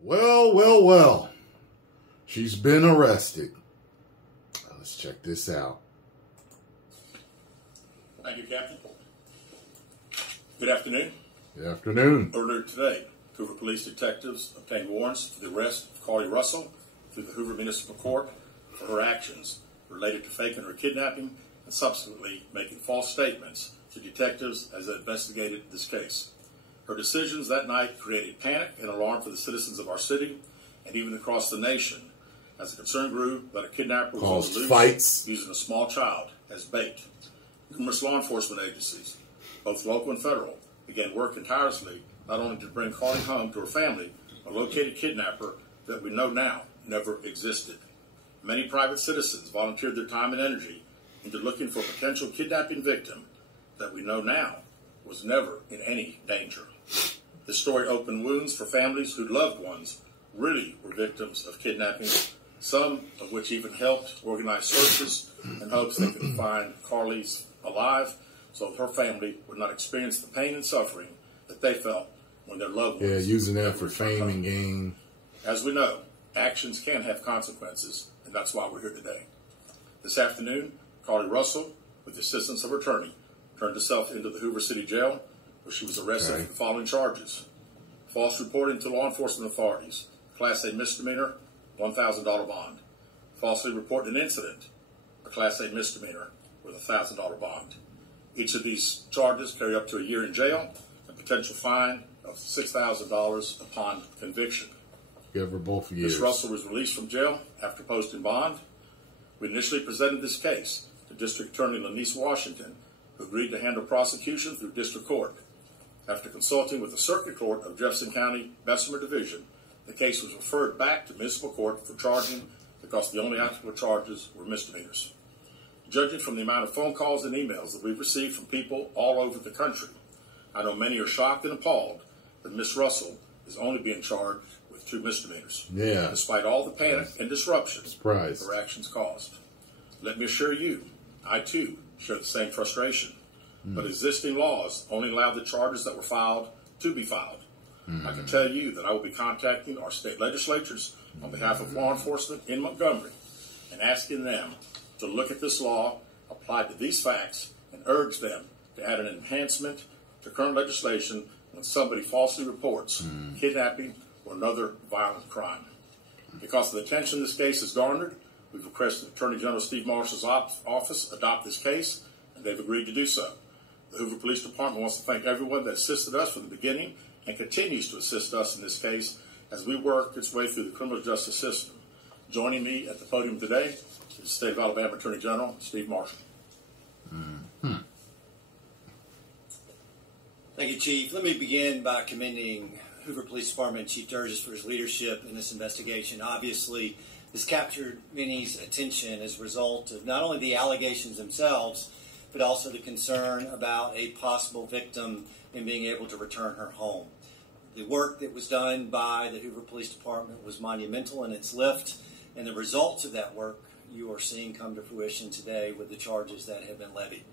Well, well, well. She's been arrested. Let's check this out. Thank you, Captain. Good afternoon. Good afternoon. Earlier today, Hoover Police detectives obtained warrants for the arrest of Carly Russell through the Hoover Municipal Court for her actions related to faking her kidnapping and subsequently making false statements to detectives as they investigated this case. Her decisions that night created panic and alarm for the citizens of our city and even across the nation as the concern grew that a kidnapper was on the loose fights, using a small child as bait. Numerous law enforcement agencies, both local and federal, began working tirelessly not only to bring Carly home to her family, but locate a kidnapper that we know now never existed. Many private citizens volunteered their time and energy into looking for a potential kidnapping victim that we know now was never in any danger. This story opened wounds for families whose loved ones really were victims of kidnapping, some of which even helped organize searches in hopes they could find Carly's alive so her family would not experience the pain and suffering that they felt when their loved ones... Yeah, using that for fame and gain. As we know, actions can have consequences, and that's why we're here today. This afternoon, Carly Russell, with the assistance of her attorney, turned herself into the Hoover City Jail, where she was arrested for the following charges: false reporting to law enforcement authorities, Class A misdemeanor, $1,000 bond; falsely reporting an incident, a Class A misdemeanor with a $1,000 bond. Each of these charges carry up to a year in jail and potential fine of $6,000 upon conviction. Give her both years. Ms. Russell was released from jail after posting bond. We initially presented this case to District Attorney Lanice Washington, who agreed to handle prosecution through District Court. After consulting with the Circuit Court of Jefferson County Bessemer Division, the case was referred back to Municipal Court for charging because the only applicable charges were misdemeanors. Judging from the amount of phone calls and emails that we've received from people all over the country, I know many are shocked and appalled that Ms. Russell is only being charged with 2 misdemeanors. Yeah. Despite all the panic and disruption Surprise. her actions caused. Let me assure you, I too share the same frustration. But existing laws only allow the charges that were filed to be filed. I can tell you that I will be contacting our state legislatures on behalf of law enforcement in Montgomery and asking them to look at this law applied to these facts and urge them to add an enhancement to current legislation when somebody falsely reports kidnapping or another violent crime. Because of the attention this case has garnered, we've requested Attorney General Steve Marshall's office adopt this case, and they've agreed to do so. The Hoover Police Department wants to thank everyone that assisted us from the beginning and continues to assist us in this case as we work its way through the criminal justice system. Joining me at the podium today is the State of Alabama Attorney General Steve Marshall. Thank you, Chief. Let me begin by commending Hoover Police Department Chief Durgis for his leadership in this investigation. Obviously, this captured many's attention as a result of not only the allegations themselves, but also the concern about a possible victim and being able to return her home. The work that was done by the Hoover Police Department was monumental in its lift, and the results of that work you are seeing come to fruition today with the charges that have been levied.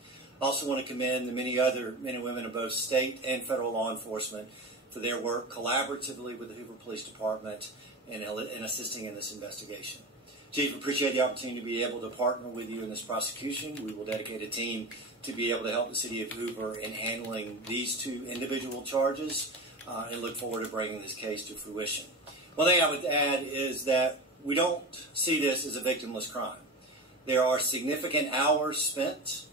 I also want to commend the many other men and women of both state and federal law enforcement for their work collaboratively with the Hoover Police Department in assisting in this investigation. Chief, appreciate the opportunity to be able to partner with you in this prosecution. We will dedicate a team to be able to help the city of Hoover in handling these 2 individual charges and look forward to bringing this case to fruition. One thing I would add is that we don't see this as a victimless crime. There are significant hours spent,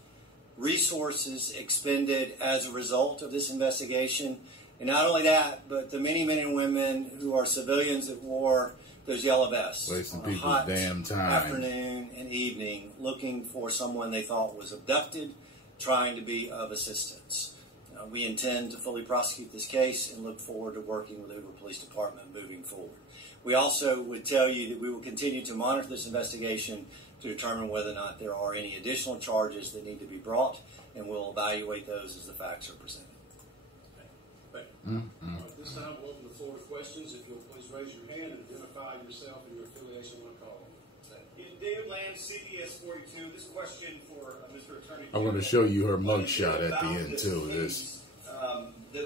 resources expended as a result of this investigation, and not only that, but the many men and women who are civilians that wore those yellow vests Wasting on a hot damn time. afternoon and evening looking for someone they thought was abducted, trying to be of assistance. We intend to fully prosecute this case and look forward to working with the Hoover Police Department moving forward. We also would tell you that we will continue to monitor this investigation to determine whether or not there are any additional charges that need to be brought, and we'll evaluate those as the facts are presented. Thank you. At this time, we'll open the floor to questions. If you'll please raise your hand and identify yourself and your affiliation when called. David Lamb, CBS 42. This question for Mr. Attorney. I want to show you her mugshot at the end, too. This.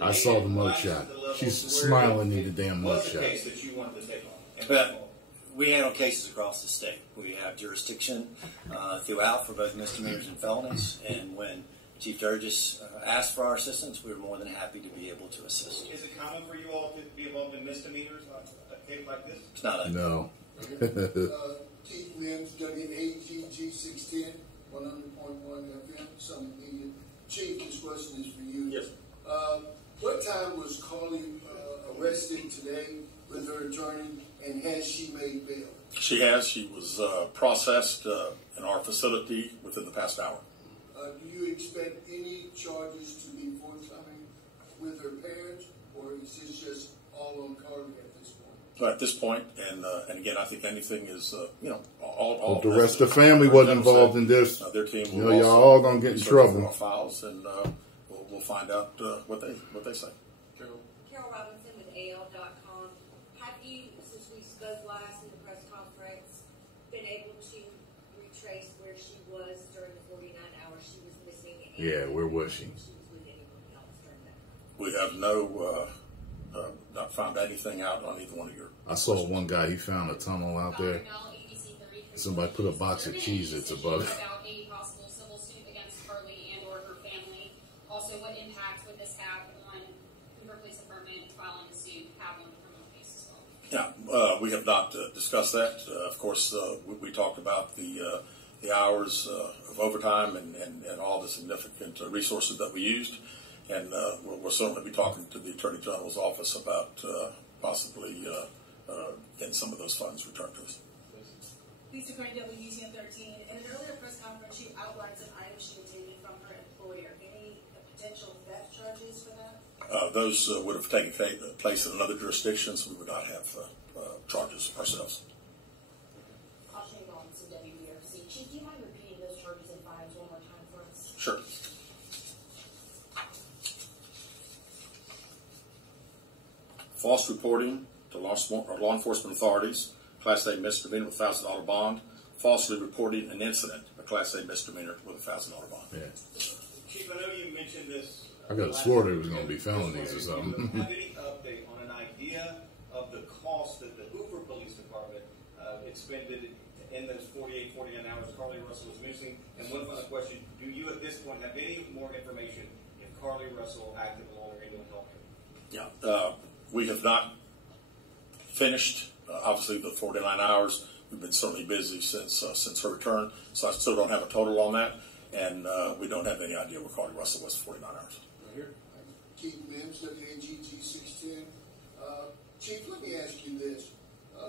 I saw the mugshot. She's smiling in the damn What's the mugshot. case that you wanted to take on? And But we handle cases across the state. We have jurisdiction throughout for both misdemeanors and felonies. And when Chief Durgis asked for our assistance, we were more than happy to be able to assist. Is it common for you all to be involved in misdemeanors like a case like this? It's not a No. Keith Mims, WAGG 610, 100.1 FM, Summit Media. Chief, this question is for you. Yes. What time was Carly arrested today with her attorney, and has she made bail? She has. She was processed in our facility within the past hour. Do you expect any charges to be forthcoming with her parents, or is this just all on Carly at this point? But at this point, and again, I think anything is, all. Hope the rest of the family wasn't involved in this. Their team. You will know, y'all also all gonna get in search trouble. for our files, and we'll find out what they say. Carol? Carol Robinson with AL.com. Have you, since we spoke last in the press conference, been able to retrace where she was during the 49 hours she was missing? And Yeah, where was she? She was with anyone else during that time? We have not found anything out on either one of your. I saw one guy, he found a tunnel out there. Somebody put a box of Cheez-Its above it. About a possible civil suit against Carly and or her family. Also, what impact would this have on Hoover Police Department filing a suit, have on the criminal case as well? Yeah, we have not discussed that. Of course, we talked about the hours of overtime and all the significant resources that we used, and we'll certainly be talking to the Attorney General's office about possibly getting some of those funds returned to us. Lisa Crane, WTN 13. In an earlier press conference, you outlined some items she was taking from her employer. Any potential theft charges for that? Those would have taken place in another jurisdiction, so we would not have charges ourselves. Cautioning on some WBRC. Chief, do you mind repeating those charges and fines one more time for us? Sure. False reporting to law enforcement authorities, Class A misdemeanor with $1,000 bond. Falsely reporting an incident, a Class A misdemeanor with a $1,000 bond. Yeah. Chief, I know you mentioned this. I could have swore there was going to be felonies or something. Do you have any update on an idea of the cost that the Hoover Police Department expended in those 49 hours Carly Russell was missing? And one final question, do you at this point have any more information if Carly Russell acted alone or anyone helped her? Yeah, we have not finished, obviously, the 49 hours. We've been certainly busy since her return, so I still don't have a total on that, and we don't have any idea where Carly Russell was for 49 hours. Right here. Keith Mims, WAGG 610. Chief, let me ask you this.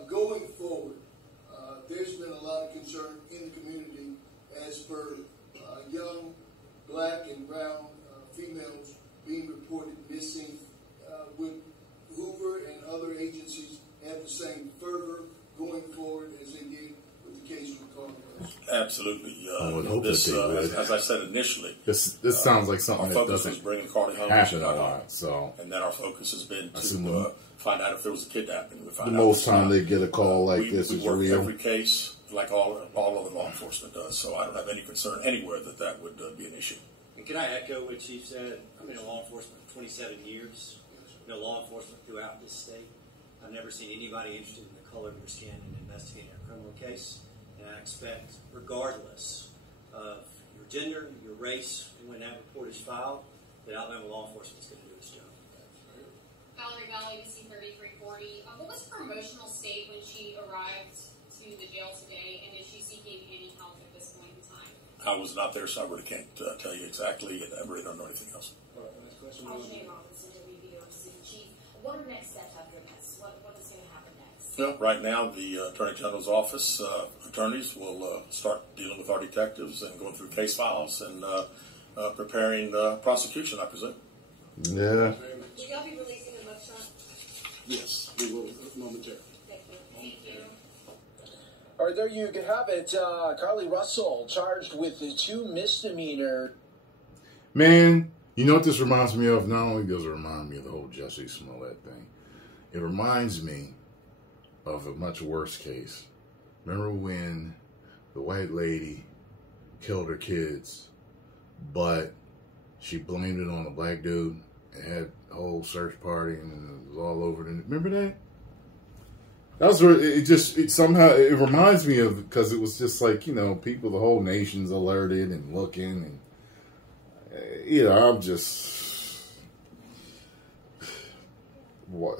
Going forward, there's been a lot of concern in the community as per young black and brown females being reported missing. Would Hoover and other agencies have the same fervor going forward as they did with the case with Carly Russell? Absolutely. I would hope this, that they would. as I said initially, This sounds like our something that focus was doesn't bringing Carly home. happen a lot. So And then our focus has been assume to find out if there was a kidnapping. We the find out most if time it's they get a call like we, this we is work real. every case like all other law enforcement does. So I don't have any concern anywhere that would be an issue. And can I echo what Chief said? I've been in law enforcement for 27 years. You know, law enforcement throughout this state. I've never seen anybody interested in the color of your skin in investigating a criminal case. And I expect, regardless of your gender, your race, and when that report is filed, that Alabama law enforcement is going to do its job. Valerie Bell, ABC 3340. What was her emotional state when she arrived to the jail today, and is she seeking any help at this point in time? I was not there, so I really can't tell you exactly, and I really don't know anything else. All right, next question. Cautioning Robinson, WBRC. Chief, what are the next steps after this? What is going to happen next? Well, right now, the Attorney General's office attorneys will start dealing with our detectives and going through case files and preparing prosecution, I presume. Yeah. Will y'all be releasing a mugshot? Yes, we will momentarily. Thank you. Thank you. All right, there you can have it. Carly Russell charged with the 2 misdemeanor. Man, you know what this reminds me of? Not only does it remind me of the whole Jussie Smollett thing, it reminds me of a much worse case. Remember when the white lady killed her kids, but she blamed it on the black dude and had a whole search party, and it was all over. Remember that? That was where it somehow reminds me of, because it was just like, you know, people, the whole nation's alerted and looking, and you know, I'm just what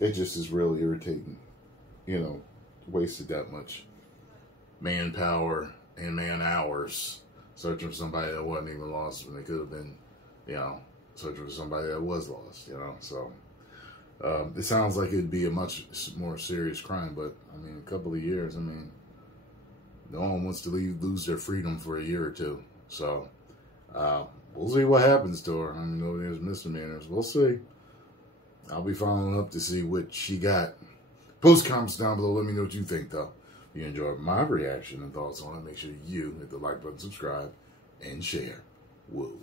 it just is really irritating, you know, wasted that much manpower and man hours searching for somebody that wasn't even lost when they could have been, you know, searching for somebody that was lost, you know. So it sounds like it'd be a much more serious crime, but I mean, a couple of years, I mean, no one wants to lose their freedom for a year or two. So we'll see what happens to her. I mean, there's misdemeanors. We'll see. I'll be following up to see what she got. Post comments down below. Let me know what you think, though. If you enjoyed my reaction and thoughts on it, make sure you hit the like button, subscribe, and share. Woo.